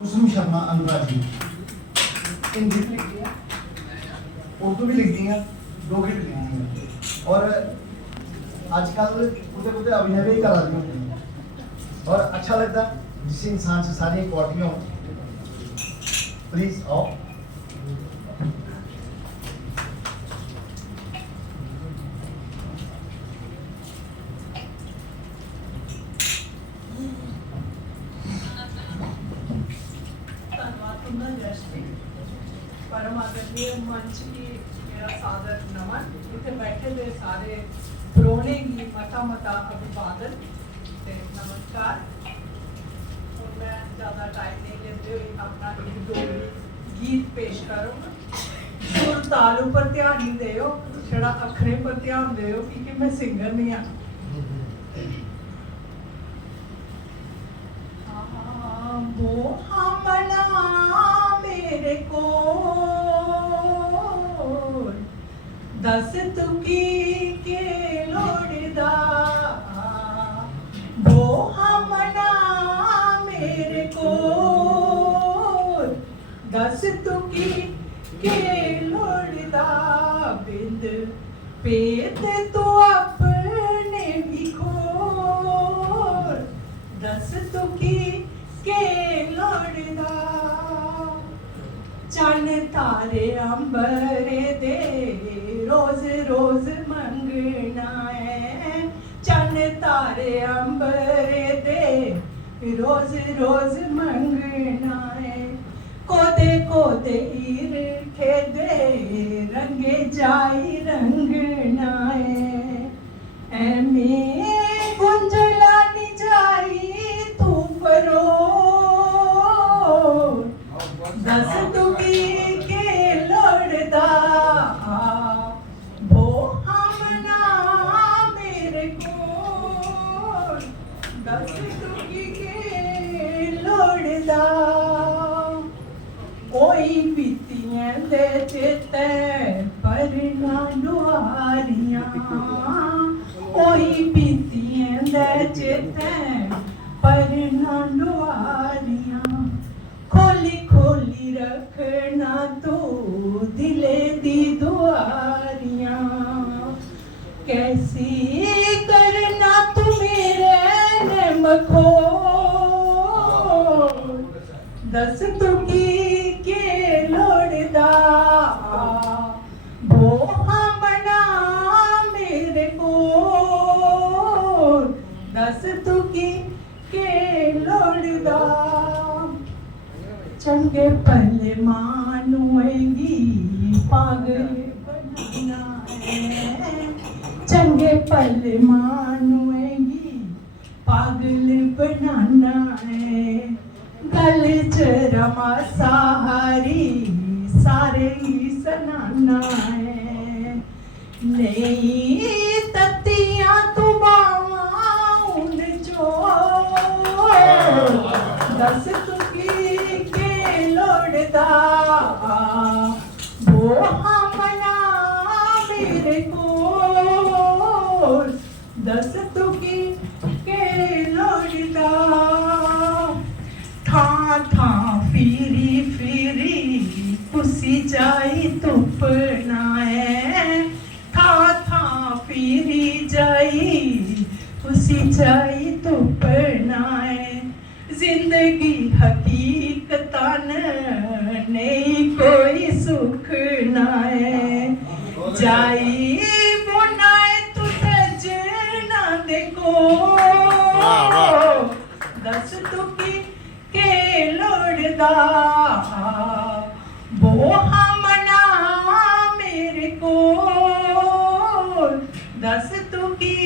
कुसुम शर्मा अनुराग जी हिंदी लिख दिया, उर्दू भी लिख दी हैं, डोगरी भी लिख दी हैं और आजकल कुछ अभिनय भी करा दी होती हैं और अच्छा लगता है जिस इंसान से सारी क्वालिटियाँ हों। प्लीज आओ। परम आदरणीय मंच की मेरा सादर नमन। इतने बैठे हुए सारे प्रोने की मता मता अभिवादन ते नमस्कार। और मैं ज़्यादा टाइम नहीं लेते हुए अपना एक डोगरी गीत पेश करूँगा। सुर ताल पर ध्यान नहीं देओ, छड़ा अखरे पर ध्यान देओ क्योंकि मैं सिंगर नहीं हाँ। वो हमला मेरे को दस तुकी के लोड़दा, वो हमला मेरे को दस तुकी के लोड़दा, बिंद पेत तो अपने भी खोर दस तुकी के लोड़दा, चन तारे अंबरे दे रोज रोज मंगना है, चन तारे अंबरे दे रोज रोज मंगना है, कोदे कोदे ईरखे दे रंगे जाई रंगना है, ऐमे गुंजला नी जाई तू परो दस तुकी के लोड़दा, वो हमना मेरे को दस तुकी के लोड़दा, कोई बीतियां दे चेते पर ना दुआरियां, कोई बीतियां दे चेते पर ना दुआरियां, खोली खोली रखना तो दिले दी दुआरियां, कैसी करना तू मेरे मखो दस तुकी के लोड़दा, वो हमना मेरे को दस तुकी के लोड़दा, चंगे पल मानुएगी पागल बनाना है, चंगे पल मानुएगी पागल बनाना है, गल च रमा सहारी सारे ही सनाना है, नहीं ततियां तू बावा उन चो दस तुकी के लोड़दा, वो हमना मेरे को दस तुकी के लोड़दा, था फिरी फिरी कुसी जाई तुपना है, था फिरी जाई कुसी जाई तुपना है, जिंदगी हकीकतन नहीं कोई सुख ना है, जाई बुनाए तू सजना देखो दस तुकी के लोड़दा, वो हमना मेरे को दस तुकी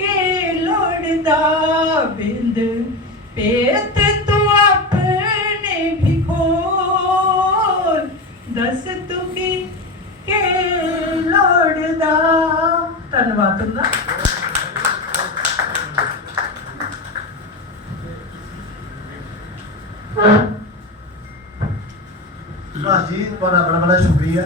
के लोड़दा, बिंद पेत तू अपने भी खोल दस तुकी के लोड़दा। धन्यवाद तुमदा। सुभाष जी, बड़ा बड़ा शुक्रिया।